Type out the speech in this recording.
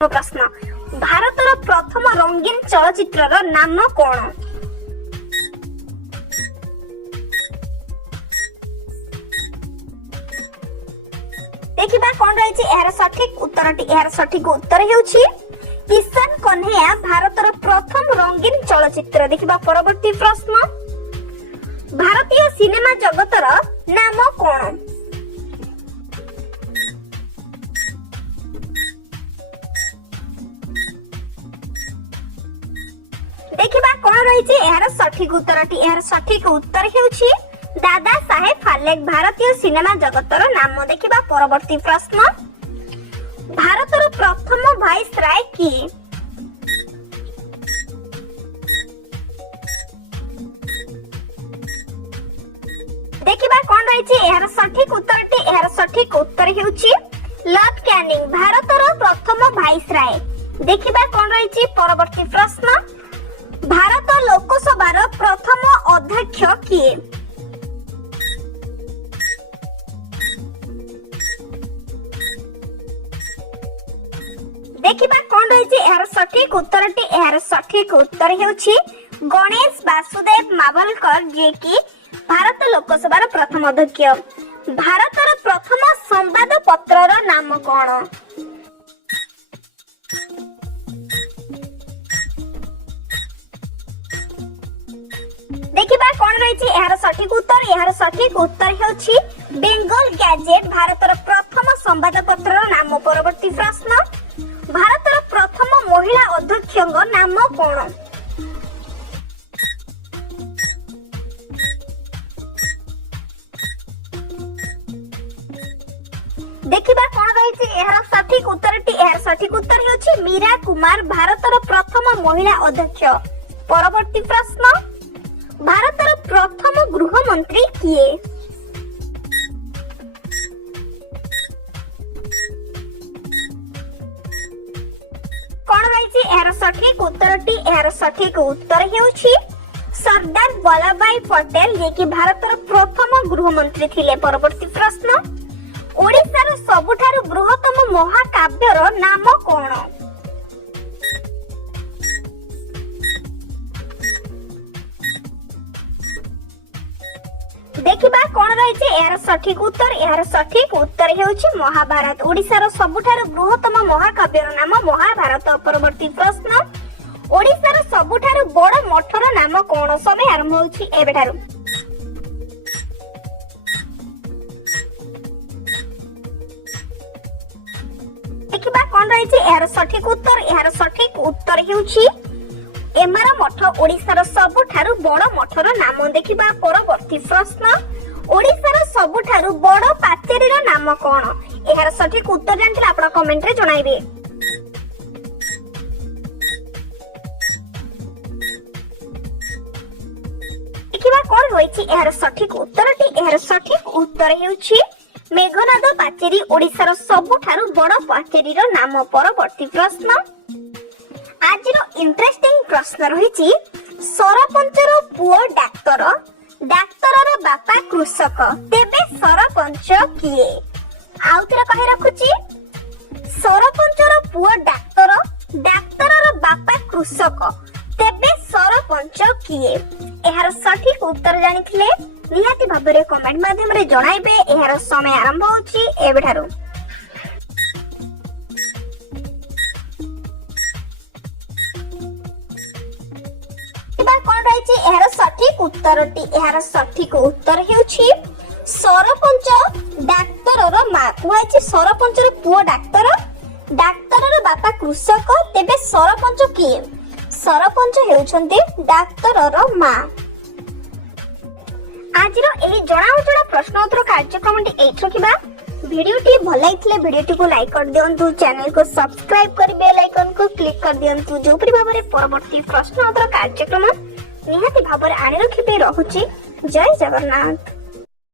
प्रश्न भारतर प्रथम रंगीन चलचित्र नाम कौन? देखिबा कौन रही यार सठिक उत्तरटी यार सठिक उत्तर हेउछि किशन कन्हैया भारतर प्रथम रंगीन चलचित्र। देखिबा परवर्ती प्रश्न भारतीय सिनेमा जगतर नाम कौन? देखिबा कौन रही यार सठिक उत्तरटी यार सठिक उत्तर हेउछि दादा साहेब फाल्के भारतीय सिनेमा जगतर नाम। देखिबा परवर्ती प्रश्न भारतर प्रथम वाइसराय किए? देखिबा कौन रही यार सठिक उत्तरटी यार सठिक उत्तर हेउछि लॉर्ड कैनिंग भारतर प्रथम वाइसराय। देखिबा कौन रही परवर्ती प्रश्न भारत लोकसभार प्रथम अध्यक्ष किए? देखिबा कौन रही यार सठिक उत्तरटी यार सठिक उत्तर हेउछि गणेश वासुदेव मावलकर जे कि भारत लोकसभार प्रथम अध्यक्ष। भारतर प्रथम संवाद पत्रर नाम कौन? देखिबा कौन रही यार सठिक उत्तर हेउछि बेंगल गैजेट भारतर प्रथम संवाद पत्रर नाम। परवर्ती प्रश्न भारतर प्रथम महिला अध्यक्षक नाम कौन? देखिबा कौन रही यार सठिक उत्तर हेउछि मीरा कुमार भारतर प्रथम महिला अध्यक्ष। परवर्ती प्रश्न भारतर प्रथम गृह मंत्री किए? कौन रही यार सठिक उत्तरटी यार सठिक उत्तर हेउछि सरदार वल्लभ भाई पटेल जे कि भारतर प्रथम गृह मंत्री थिले। परवर्ती प्रश्न ओडिशार सबुठारु बृहत्तम महाकाव्यर नाम कौन? देखिबा कौन रही यार सठिक उत्तर हेउछि महाभारत। ओडिशार सबुठारु बृहत्तम महाकाव्यर नाम महाभारत। परवर्ती प्रश्न ओडिशार सबुठारु बड़ मठर नाम कौन? समय आरंभ होछि एबेठारु। देखिबा कौन रही यार सठिक उत्तर हेउछि एमार मठ ओडिशार सबुठारु बड़ मठर नाम। देखिबा परवर्ती प्रश्न ओडिशार सबुठारु बड़ पाचेरीर नाम कौन? एहार सठिक उत्तर जानथिले आपण कमेंट रे जणाइबे। देखिबा कोन होइछि एहार सठिक उत्तर हेउछि मेघनाद पाचेरी ओडिशार सबुठारु बड़ पाचेरीर नाम। परवर्ती प्रश्न आजिरो इंटरेस्टिंग प्रश्न रही सरपंचर पुओ डाक्तर डाक्तरर बापा कृषक तेबे सरपंच किए? आउथरे कहि रखुची सरपंचर पुओ डाक्तर डाक्तरर बापा कृषक तेबे सरपंच किए? एहार सठिक उत्तर जानिथिले निहाती भाबरे कमेंट माध्यम रे जणाइबे। एहार समय आरंभ होची एबेठारु। कौन रही यार सठिक उत्तर हेउछि सरपंच डाक्तरर मां। कुहाइछि सरपंचर पुओ डाक्तर डाक्तरर बापा कृषक तेबे सरपंच किए? सरपंच हेउछन्ते डाक्तरर मां। आजिरो एही जणाउजणा प्रश्न उत्तर कार्यक्रमटी एठी रखिबा। वीडियोटी भल लागिथिले वीडियोटी को लाइक कर दियंतु चैनल को सब्सक्राइब कर बेल आइकन को क्लिक कर दियंतु जोपरि भाबरे परवर्ती प्रश्न उत्तर कार्यक्रम निहाती भाबरे आनि रखिबे। रहुछि जय जगन्नाथ।